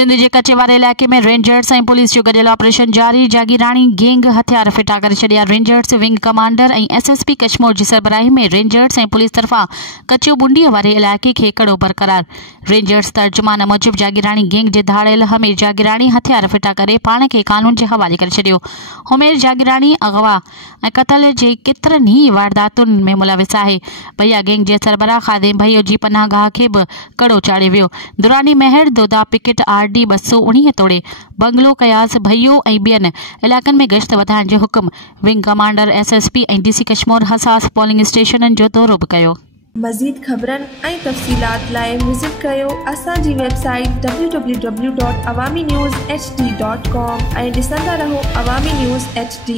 सिंध के कचेवारे इलाके में रेंजर्स और पुलिस जो गडियल ऑपरेशन जारी। जागीरानी गैंग हथियार फिटा कर छड़िया। रेंजर्स विंग कमांडर और एसएसपी कश्मीर की सरबराही में रेंजर्स और पुलिस तरफा कच्चो बुंडी वाले इलाके के कड़ो बरकरार। रेंजर्स तर्जुमान मूजिब जागीरानी गैंग के धाड़ेल हमीर जागीरानी हथियार फिटा करे पान के कानून के हवाले कर छड़ियो। हमीर जागीरानी अगवा और कत्ल के केतरनि ही वारदातुन में मुलविस है। भैया गैंग के सरबराह खादिम भैयो जी पनाहगाह के भी कड़ो चाड़े वियो। दुरानी महर दोदा पिकेट RD 219 तोड़े बंगलो कयास भैयो और बियन इलाकन में गश्त वधाइण जो हुक्म। विंग कमांडर SSP और DC कश्मीर हसास पोलिंग स्टेशनन जो दौरो भी कयो। मज़ीद खबरन और तफ़सीलात लाए विजिट कयो असांजी वेबसाइट www.awamiNewsHD.com ऐं ॾिसंदा रहो अवामी न्यूज़ HD।